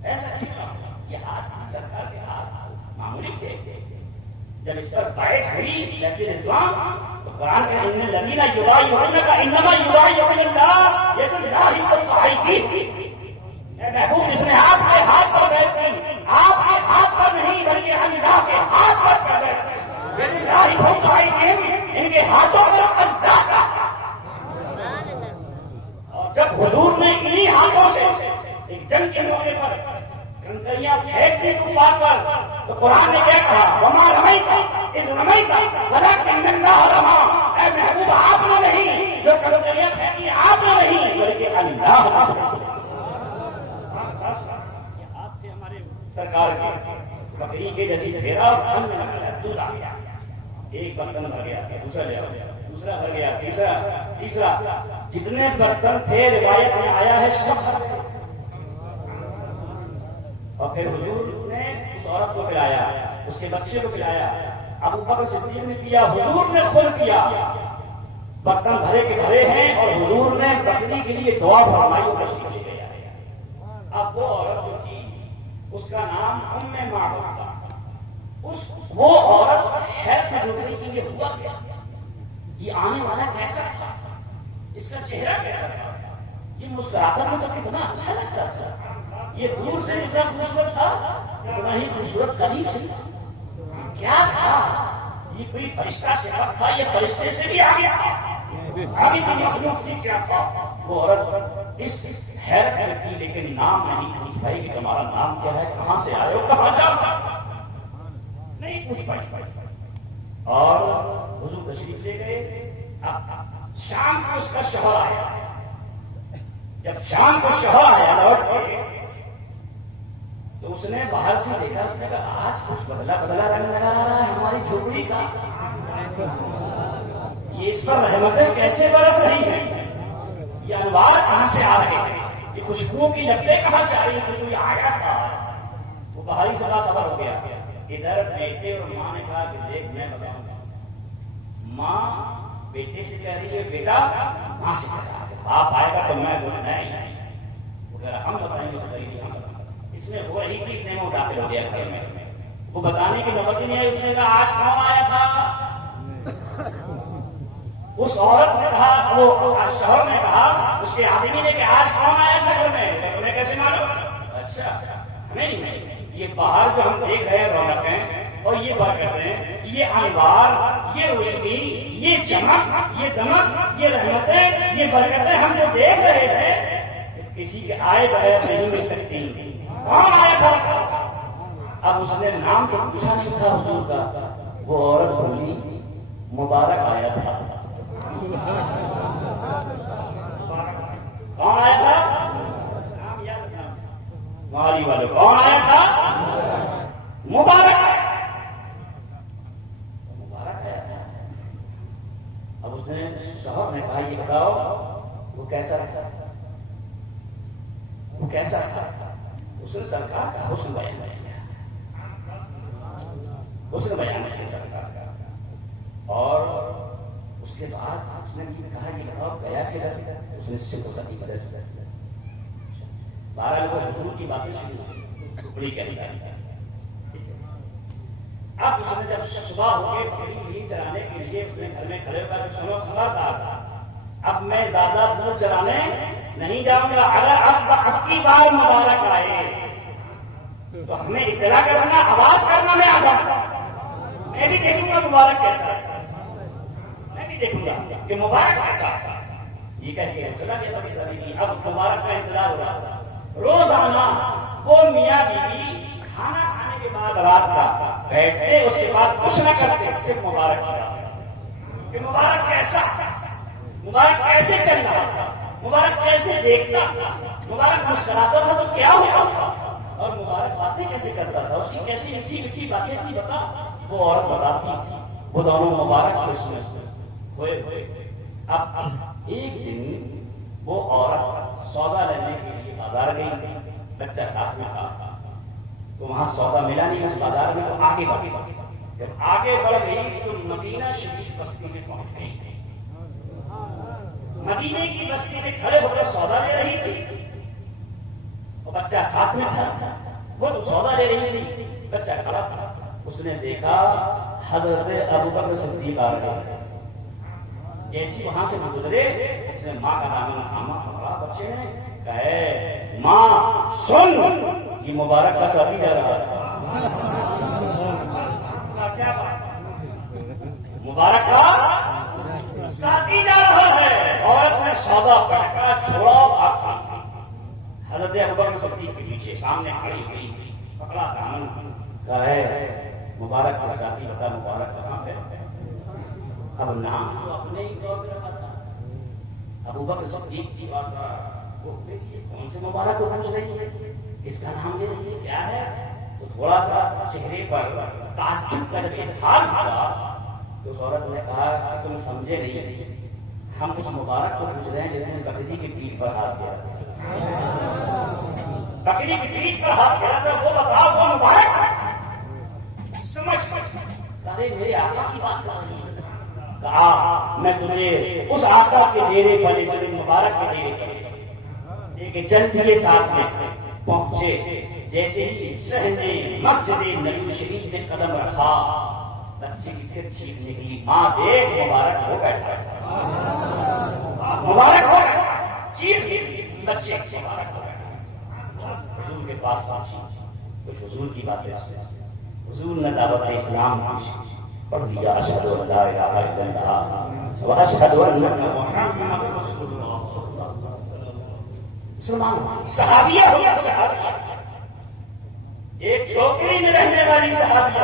ایسا کیوں نہ ہوا. یہ ہاتھ سرکار کے ہاتھ معمولی تھے. جب اس پر بائٹ ہوئی لیکن اسلام تو قرآن کے ان الذین یبایعونک انما یبایعون اللہ یہ تو اللہ ہی کو پڑھائی کی. محبوب جس نے آپ کے ہاتھ پر بیعت کی, آپ کے ہاتھ پر نہیں بلکہ اللہ کے ہاتھ پر بیعت کی. یہ اللہ ہی کو پڑھائی کی, ان کے ہاتھوں میں اللہ کا. اور جب حضور نے انہی ہاتھوں سے ایک جنگ کے موقع پر کنکریاں پھینک دی کفار پر تو قرآن نے کیا کہا, وما رمیت اذ رمیت ولکن اللہ رمی. اے محبوب آپ نے نہیں جو کنکریاں پھینکی, آپ نے نہیں بلکہ اللہ نے. آپ سے ہمارے سرکار کی بکری کے جیسی پھیرا اور ہم نے لگایا دودھ آ گیا. ایک برتن بھر گیا, دوسرا لے آیا, دوسرا بھر گیا, تیسرا جتنے برتن تھے روایت میں آیا ہے سب. اور پھر حضور نے اس عورت کو پلایا, اس کے بچے کو پلایا. ابو بکر صدیق نے کیا, حضور نے خود کیا. برتن بھرے کے بھرے ہیں اور حضور نے بکری کے لیے دعا فرمائی اور تشریف لے گیا. اب وہ عورت جو تھی اس کا نام ام معبد تھا. وہ عورت حیرت میں ڈوب گئی کہ یہ ہوا کیا, یہ آنے والا کیسا تھا, اس کا چہرہ کیسا تھا, یہ مسکراتا تھا تو کتنا اچھا لگتا تھا, یہ دور سے اتنا خوبصورت تھا اتنا ہی خوبصورت قریب سے کیا تھا, یہ کوئی فرشتہ صفت تھا, یہ فرشتے سے بھی آگے آگے کی مخلوق تھی, کیا تھا. وہ عورت اس حیرت میں تھی لیکن نام نہیں پوچھ پائی کہ تمہارا نام کیا ہے, کہاں سے آئے ہو, کہاں جاؤ, نہیں پوچھ پائی. اور حضور تشریف لے گئے. شام کو اس کا شوہر آیا. جب شام کو شوہر آیا لوٹ کے تو اس نے باہر سے دیکھا, اس نے کہا آج کچھ بدلا رنگ لگا رہا ہے ہماری جھوپڑی کا, یہ اس پر رحمتیں کیسے برس رہی ہیں, یہ انوار کہاں سے آ رہے ہیں, یہ خوشبو کی لپٹیں کہاں سے آ رہی ہیں, کوئی آیا تھا. وہ باہری سے خبر ہو گیا. ادھر بیٹے اور ماں نے کہا کہ دیکھ میں بتاؤں گا. ماں بیٹے سے کہہ رہی ہے بیٹا ماں سے آپ آئے گا تو میں نہیں, ہم بتائیں گے ہم بتائیں. اس میں ہو رہی تھی اتنے میں وہ داخل ہو گیا گھر میں, وہ بتانے کی نوبت ہی نہیں آئی. اس نے کہا آج کون آیا تھا, اس عورت نے کہا, وہ شوہر نے کہا اس کے آدمی نے کہ آج کون آیا تھا گھر میں, تمہیں کیسے معلوم. اچھا ہمیں نہیں, یہ باہر جو ہم دیکھ رہے ہیں رونقیں اور یہ برکتیں, یہ انوار, یہ روشنی, یہ چمک, یہ دمک, یہ رحمتیں, یہ برکتیں ہم جو دیکھ رہے ہیں کسی کے آئے بغیر نہیں مل سکتی. کون آیا تھا؟ اب اس نے نام تو پوچھا نہیں تھا حضور کا. وہ عورت بولی مبارک آیا تھا. کون آیا تھا؟ مالی والے کون آیا تھا؟ مبارک. مبارک آیا تھا. اب اس نے شوہر نے کہا یہ بتاؤ وہ کیسا رہتا تھا, وہ کیسا رہتا تھا. اس نے سرکار کا حسن بیان کیا, حسن بیان کیا سرکار کا. اور اس کے بعد اس نے کہا یہ بتاؤ گیا کہ اس نے سے کو ساتھی مدد 12 لوگ حضور کی باتیں شروع ٹکڑی کے اندر. اب اس نے جب صبح ہو کے بکری چرانے کے لیے اس نے گھر میں کھڑے ہو کر سنو خبردار تھا, اب میں زیادہ دور چرانے نہیں جاؤں گا, اگر اب کی بار مبارک آئے تو ہمیں اطلاع کرنا, آواز کرنا, میں آ جاؤں گا, میں بھی دیکھوں گا مبارک کیسا ہے, میں بھی دیکھوں گا کہ مبارک کیسا ہے. یہ کہہ کے چلا گیا بڑی زمین. اب مبارک کا انتظار ہو رہا تھا. روزانہ وہ میاں بیوی کھانا کھانے کے بعد رات کا بیٹھتے, اس کے بعد کچھ نہ کرتے, صرف مبارک کیا کہ مبارک کیسا, مبارک کیسے چل رہا تھا, مبارک کیسے دیکھتا, مبارک مسکراتا تھا تو کیا ہوا, اور مبارک باتیں کیسے کرتا تھا, اس کی کیسی میٹھی میٹھی باتیں تھی بتا. وہ عورت بتاتی تھی. وہ دونوں مبارک تھے اس میں ہوئے. اب ایک دن وہ عورت سودا لینے کے لیے بازار گئی, بچہ ساتھ میں تھا, تو وہاں سودا ملا نہیں اس بازار میں, تو آگے بڑھ گئی. جب آگے بڑھ گئی تو مدینہ شریف بستی میں پہنچ گئی. مدینے کی بستی میں کھڑے ہو کر سودا لے رہی تھی, اور بچہ ساتھ میں تھا. وہ تو سودا لے رہی تھی, بچہ کھڑا تھا. اس نے دیکھا حضرت ابوبکر صدیق آ رہے. جیسی وہاں سے گزرے اس نے ماں کا دامن تھاما, پکڑا بچے نے, کہے ماں سن, یہ مبارک کا ساتھی جا رہا ہے. مبارک کا ساتھی جا رہا ہے. عورت نے سودا پٹکا چھوڑا, حضرت ابوبکر صدیق کے پیچھے سامنے کھڑی ہوئی, پکڑا دامن, کہے مبارک کا ساتھی بتا مبارک کہاں ہے. اب نام تو اپنے ہی طور پہ رکھا تھا. ابوبکر صدیق کی بات کون سے مبارک کو پوچھ رہی ہے, اس کا نام دے رہی ہے, کیا ہے. تو تھوڑا سا چہرے پر تعجب کر کے اظہار ہوا. تو عورت نے کہا کہ تم سمجھے نہیں, ہم اس مبارک کو پوچھ رہے ہیں جس نے بکری کی پیٹھ پر ہاتھ پھیرا تھا. بکری کی پیٹھ پر ہاتھ پھیرا تھا, وہ بتاؤ وہ مبارک سمجھ. ارے میرے آقا کی بات کر رہی ہے, کہا میں تجھے اس آقا کے ڈیرے پر مبارک کے ڈیرے پر لے کے چل چلے، ساتھ میں پہنچے. جیسے ہی صحن مسجد نبی شریف نے قدم رکھا، بچے کی پھر چیخ نکلی، ماں دیکھ مبارک ہو بیٹھا، مبارک ہو بیٹھا، چیخ نکلی بچے مبارک ہو بیٹھا. حضور کے پاس پہنچی، کچھ حضور کی باتیں سنی. حضور نے دعوت اسلام کی پڑھ لیا، اشہد ان لا الہ الا اللہ واشہد ان محمد رسول اللہ. مسلمان صحابیہ ہو یا صحابیہ، ایک جھوپڑی میں رہنے والی صحابیہ،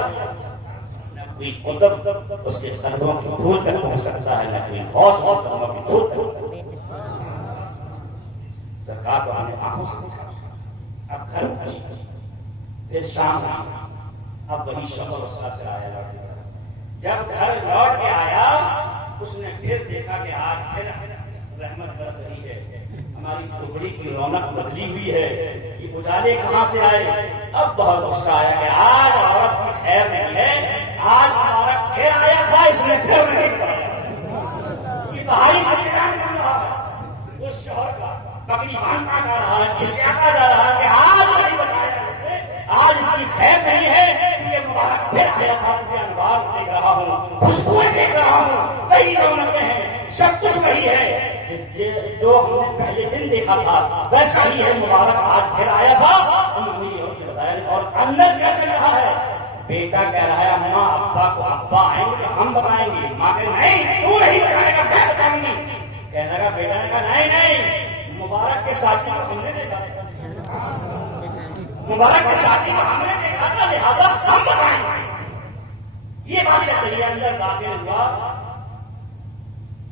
نہ کوئی قطب اس کے قدموں کی دھول تک پہنچ سکتا ہے، نہ کوئی غوث قدموں کی دھول تک. سرکار کو ہمیں آنکھوں سے دیکھا. اب گھر پہنچی، پھر شام، اب وہی شوہر اس کا پھر آیا لوٹ. جب گھر لوٹ کے آیا، اس نے پھر دیکھا کہ آج پھر رحمت برس رہی ہے، ہماری جھوپڑی کی رونق بدلی ہوئی ہے، یہ اجالے کہاں سے آئے. اب بہت غصہ آیا کہ آج عورت کی خیر نہیں ہے، آج عورت پھر آیا تھا، اس نے پھر نہیں کرایا. یہ بہاری سے کام کر رہا ہے، اس شوہر کا بکری باندھا جا رہا ہے، کھسکا جا رہا ہے کہ آج نہیں بتایا، آج اس کی خیر نہیں ہے. یہ مبارک پھر آیا تھا، مجھے انوار دیکھ رہا ہوں، خوشبوئیں دیکھ رہا ہوں، وہی رونقیں ہیں، سب کچھ وہی ہے جو ہم نے پہلے دن دیکھا تھا، ویسا ہی ہے. مبارک آج پھر آیا تھا. اور اندر کیا چل رہا ہے؟ بیٹا کہہ رہا ہے اماں ابا کو ابا آئیں گے ہم بتائیں گے. ماں کہ نہیں، تو نہیں بتائے گا، میں بتاؤں گی. کہنے لگا بیٹا نے کہا نہیں نہیں، مبارک کے ساتھی کو ہم نے دیکھا، مبارک کے ساتھی کو ہم نے دیکھا تھا، لہٰذا ہم بتائیں گے. یہ بات چل رہی ہے. اندر داخل ہوا،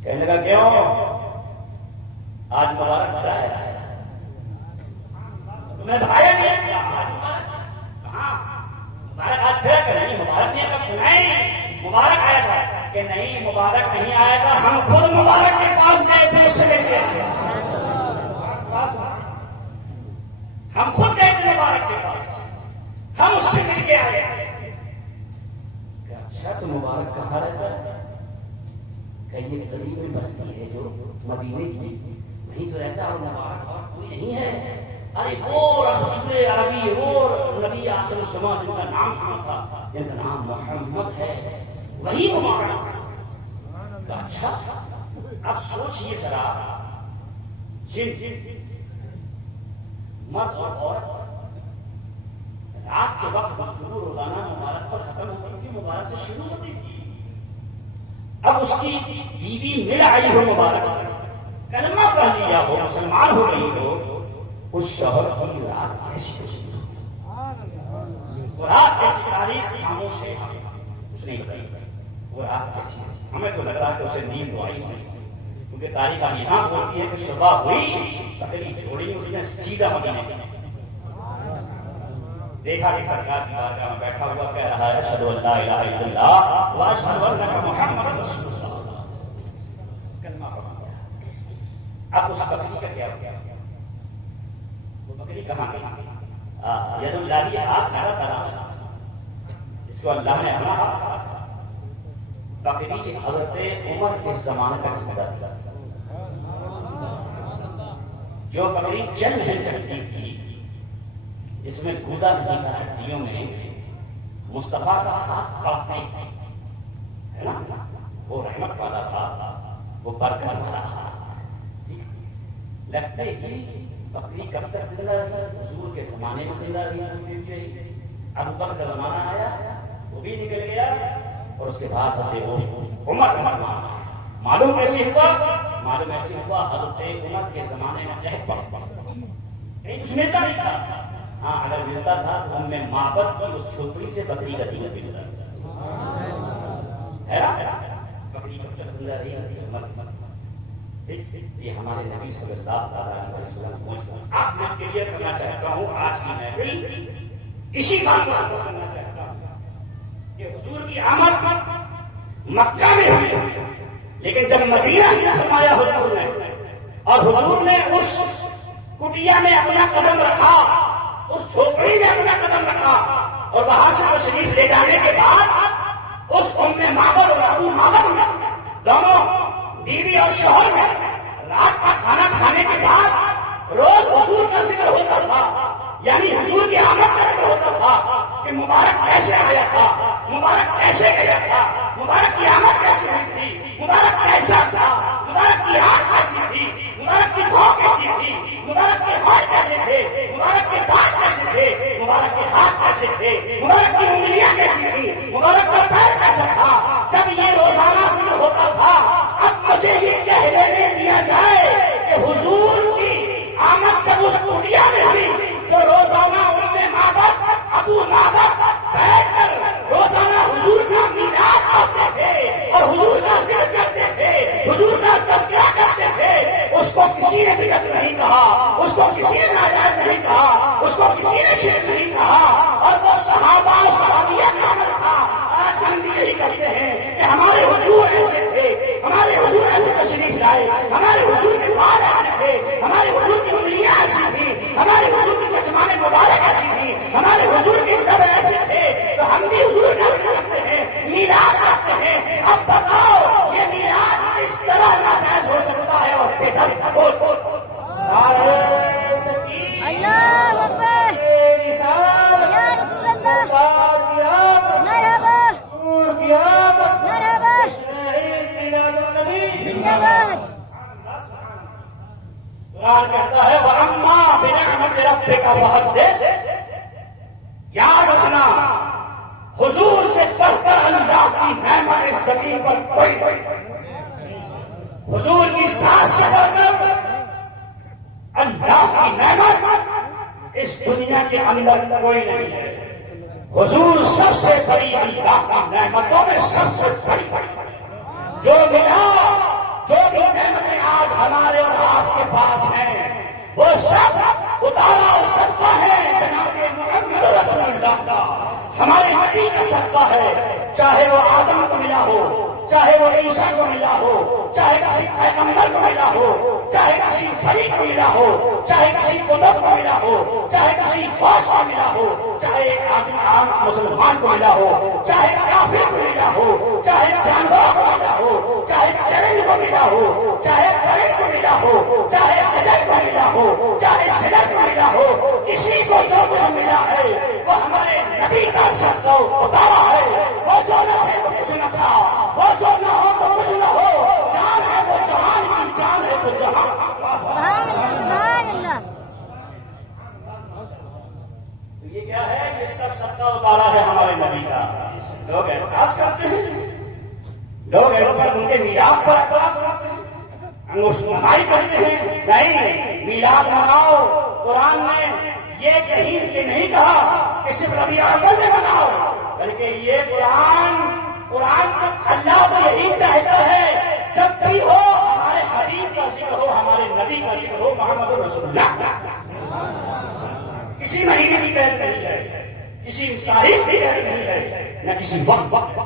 کہنے لگا کیوں آج مبارک بتایا ہے تمہیں بتایا نہیں؟ کہاں مبارک آج پھر کہ نہیں مبارک نہیں آیا؟ نہیں مبارک آیا تھا. کہ نہیں مبارک نہیں آیا تھا، ہم خود مبارک کے پاس گئے تھے، اس سے مل گئے، ہم خود گئے تھے مبارک کے پاس، ہم اس سے مل کے آئے. اچھا تو مبارک کہاں رہتا ہے؟ کہ یہ قریب میں بستی ہے جو مدینے کی، وہیں تو رہتا ہے. اور مبارک اور کوئی نہیں ہے. ارے وہ رسول عربی، وہ نبی آخر الزمان جن کا نام سنا تھا، جن کا نام محمد ہے، وہی مبارک. اچھا اب سوچئے ذرا، جن مرد اور عورت رات کے وقت گفتگو روزانہ مبارک پر ختم ہوتی تھی، مبارک سے شروع ہوتی تھی. اب اس کی بیوی مل آئی ہو مبارک سے، کلمہ پڑھ لیا ہو، مسلمان ہو گئی ہو، اس شوہر کی رات ایسی رات ایسی تاریخ خاموش ہے، کچھ نہیں بتائی. وہ رات ایسی ہمیں تو لگ رہا ہے کہ اسے نیند تو آئی نہیں، کیونکہ تاریخ یہاں بولتی ہے کہ صبح ہوئی، بکری چھوڑی، اس نے سیدھا مدینے کا دیکھا کہ سرکار کی بارگاہ میں بیٹھا ہوا کہہ رہا ہے اشہد ان لا الہ الا اللہ واشہد ان محمد رسول اللہ. کلمہ پڑھ لیا. اب اس بکری کا کیا ہوا؟ وہ بکری کہاں گئی؟ ید اللہ ہاتھ میرا تھا، اس کو اللہ نے اپنا ہاتھ. بکری حضرت عمر کے زمانے تک زندہ تھی. جو بکری چل نہیں سکتی تھی، اس میں گودا نہیں تھا، ہڈیوں میں مصطفیٰ کا ہاتھ پڑتے ہے نا، وہ رحمت والا تھا، وہ برکت والا تھا. لگتے ہی بکری کب تک زندہ رہی؟ حضور کے زمانے میں زندہ رہی. ابو بکر کا زمانہ آیا، وہ بھی نکل گیا، اور اس کے بعد عمر کا زمانہ. معلوم ایسے ہوا حضرت عمر کے زمانے میں عہد پڑا، کہیں کچھ ملتا نہیں تھا. ہاں اگر ملتا تھا تو ہم نے معبد کی اس چھوٹی سے بکری کا دین ملتا ہے. بکری کب تک زندہ رہی؟ یہ ہمارے نبی صلی اللہ علیہ وسلم. آپ میں کلیئر کرنا چاہتا ہوں آج کی محفل اسی بات کو کرنا چاہتا ہوں کہ حضور کی آمد مکہ میں ہوئی، لیکن جب مدینہ میں فرمایا حضور نے، اور حضور نے اس کٹیا میں اپنا قدم رکھا، اس جھوپڑی میں اپنا قدم رکھا، اور وہاں سے وہ شریف لے جانے کے بعد اس ام معبد اور ابو معبد میں دونوں بیوی اور شوہر میں رات کا کھانا کھانے کے بعد روز حضور کا ذکر ہوتا تھا، یعنی حضور کی آمد کا ذکر ہوتا تھا کہ مبارک کیسے آیا تھا، مبارک کیسے گیا تھا، مبارک کی آمد کیسی ہوئی تھی، مبارک کیسا تھا، مبارک کی آنکھ کیسی تھی، مبارک کی بھاؤ کیسی تھی، مبارک کے ہاتھ کیسے تھے، مبارک کے دانت کیسے تھے، مبارک کے ہاتھ کیسے تھے، مبارک کی انگلیاں کیسی تھی، مبارک کا پیر کیسا تھا. جب یہ روزانہ ذکر ہوتا تھا، اب مجھے یہ کہہ لینے دیا جائے کہ حضور کی آمد جب اس کٹیا میں ہوئی تو روزانہ ان میں ماں باپ ابو نابت بیٹھ کر روزانہ حضور کا میلاد کرتے تھے اور حضور کا ذکر کرتے تھے، حضور کا تذکرہ کرتے تھے. اس کو کسی نے بدعت نہیں کہا، اس کو کسی نے ناجائز نہیں کہا، اس کو کسی نے شرک نہیں کہا. اور وہ صحابہ و صحابیہ کا عمل تھا. آج ہم بھی یہی کرتے ہیں کہ ہمارے حضور ایسے تھے، ہمارے حضور ایسے تشریف لائے، ہمارے حضور کے بال ایسے تھے، ہمارے حضور کی انگلیاں ایسی تھی، ہمارے حضور کی چشمان مبارک ایسی تھی، ہمارے حضور کے لب ایسے تھے. تو ہم بھی حضور کا ذکر کرتے ہیں، میلاد کرتے ہیں. اب بتاؤ یہ میلاد کس طرح ناجائز ہو سکتا ہے اور بہتر؟ اللہ اکبر، یا رسول اللہ، مرحبا مرحبا، زندہ باد. قرآن کہتا ہے وَأَمَّا بِنِعْمَتِ رَبِّكَ فَحَدِّثْ. یاد رکھنا حضور سے بڑھ کر اللہ کی نعمت اس زمین پر کوئی نہیں. حضور کی ساتھ سے بڑھ کر اللہ کی نعمت اس دنیا کے اندر کوئی نہیں ہے. حضور سب سے بڑی اللہ کی نعمتوں میں سب سے بڑی جو ملا، جو بھی نعمتیں آج ہمارے اور آپ کے پاس ہیں وہ سب اتارا اور صدقہ ہے جناب محمد رسول اللہ کا، ہمارے نبی کا صدقہ ہے. چاہے وہ آدم کو ملا ہو، چاہے وہ عیسیٰ کو ملا ہو، چاہے کسی پیغمبر کو ملا ہو، چاہے کسی فری کو ملا ہو، چاہے کسی قطب کو ملا ہو، چاہے کسی فوج کو ملا ہو، چاہے ایک آدمی عام مسلمان کو ملا ہو، چاہے کافر کو ملا ہو، چاہے جانور کو ملا ہو، چاہے چرند کو ملا ہو، چاہے پرند کو ملا ہو، چاہے اجل کو ملا ہو، چاہے سلط کو ملا ہو، کسی کو جو کچھ ملا ہے وہ ہمارے نبی کا صدقہ اتارا ہے. وہ جو نہ ہے وہ کچھ نہ تھا، وہ جو نہ ہو تو کچھ نہ ہو. جان ہے وہ جہان کی، جان ہے تو جہان. سبحان اللہ، سبحان اللہ. تو یہ کیا ہے؟ یہ سب صدقہ اتارا ہے ہمارے نبی کا. لوگ اعتراض کرتے ہیں، لوگ ان کے میلاد پر اعتراض کرتے ہیں، انگوشائی کرتے ہیں. نہیں، میلاد مناؤ. قرآن نے یہ کہیں کہ نہیں کہا کہ صرف ربیع الاول میں مناؤ، بلکہ یہ قرآن اللہ تو یہی چاہتا ہے جب بھی ہو ہمارے حبیب کا ذکر ہو، ہمارے نبی کا ذکر ہو، محمد رسول اللہ کا. کسی مہینے کی قید نہیں ہے، کسی تاریخ کی قید نہیں ہے، نہ کسی وقت.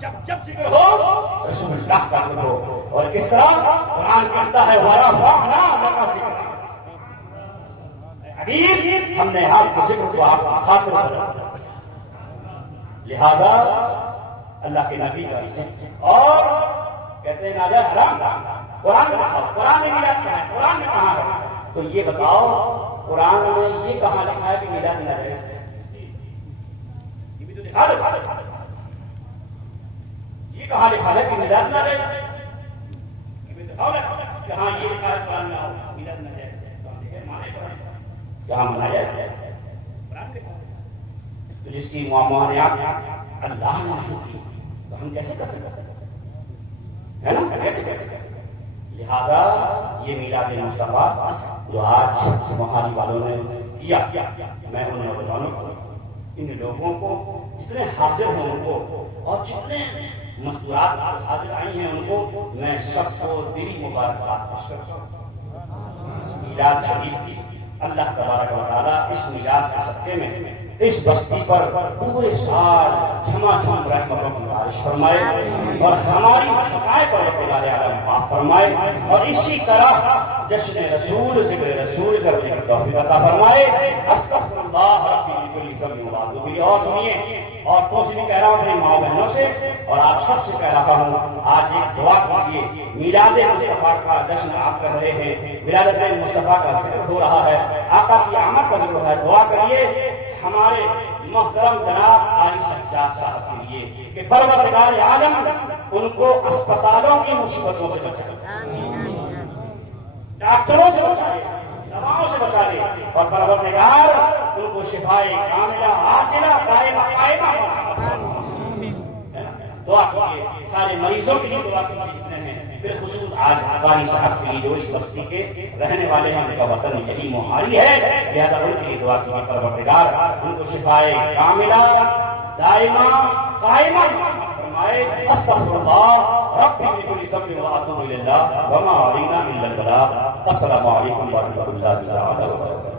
جب ذکر ہو رسول اللہ کا ذکر ہو. اور کس طرح قرآن کہتا ہے وَرَفَعْنَا لَكَ ذِكْرَكَ. حبیب ہم نے آپ کے ذکر کو آپ کی خاطر پر، لہذا اللہ کے نبی کا ذکر. اور کہتے ہیں ناجائز حرام. قرآن میں میلاد کہاں ہے؟ قرآن میں کہاں ہے؟ تو یہ بتاؤ قرآن میں یہ کہاں لکھا ہے کہ میلاد ناجائز ہے؟ یہ بھی تو دکھا دو. یہ کہاں لکھا ہے کہ میلاد ناجائز ہے؟ یہ بھی دکھاؤ کہ ہاں یہ لکھا ہے قرآن میں میلاد ناجائز ہے. کہاں منایا جائے؟ تو جس کی ممانعت اللہ نے نہیں کی تو ہم کیسے کر سکتے ہے نا؟ کیسے کر سکتے؟ لہذا یہ میلاد مصطفیٰ جو آج موہاری والوں نے کیا، میں ان نوجوانوں کو، ان لوگوں کو، جتنے حاضر ہیں ان کو، اور جتنے مستورات حاضر آئی ہیں ان کو میں سب کو دلی مبارکباد پیش کرتا ہوں. میلاد شریف کی اللہ تبارک و تعالیٰ اس میلاد کے صدقے میں اس بستی پر پورے سال جھما جھم رحمتوں کی بارش فرمائے اور ہماری خطائیں پروردگار عالم معاف فرمائے اور اسی طرح جشن رسول ذکر رسول کرنے کی توفیق عطا فرمائے. استغفر اللہ ربی من کل ذنب واتوب الیہ. اور سنیے، اور تو سے بھی کہہ رہا ہوں اپنے ماں بہنوں سے اور آپ سب سے کہہ رہا ہوں، آج ایک دعا کیجیے. میلاد مصطفیٰ کا جشن آپ کر رہے ہیں، ولادت مصطفیٰ کا ذکر ہو رہا ہے، آقا کی آمد کا ذکر ہو رہا ہے. دعا کریے ہمارے محترم جناب قاری سجاد صاحب کے لیے کہ پروردگار عالم ان کو اسپتالوں کی مصیبتوں سے بچائے، ڈاکٹروں سے بچائے، دواؤں سے بچائے، اور پروردگار ان کو شفائے کاملہ عاجلہ دائمہ قائمہ دعا کیجیے. سارے مریضوں کے لیے دعا کیجیے جتنے ہیں، بالخصوص آج قاری صاحب کے لیے جو اس بستی کے رہنے والے ہیں، ان کا وطن یہی موہاری ہے، لہذا ان کے لیے دعا کیجیے پروردگار ان کو شفائے کاملہ دائمہ قائمہ فرمائے. استغفر اللہ ربی من کل ذنب واتوب الی اللہ وما علینا الا البلاغ. السلام علیکم ورحمۃ اللہ وبرکاتہ.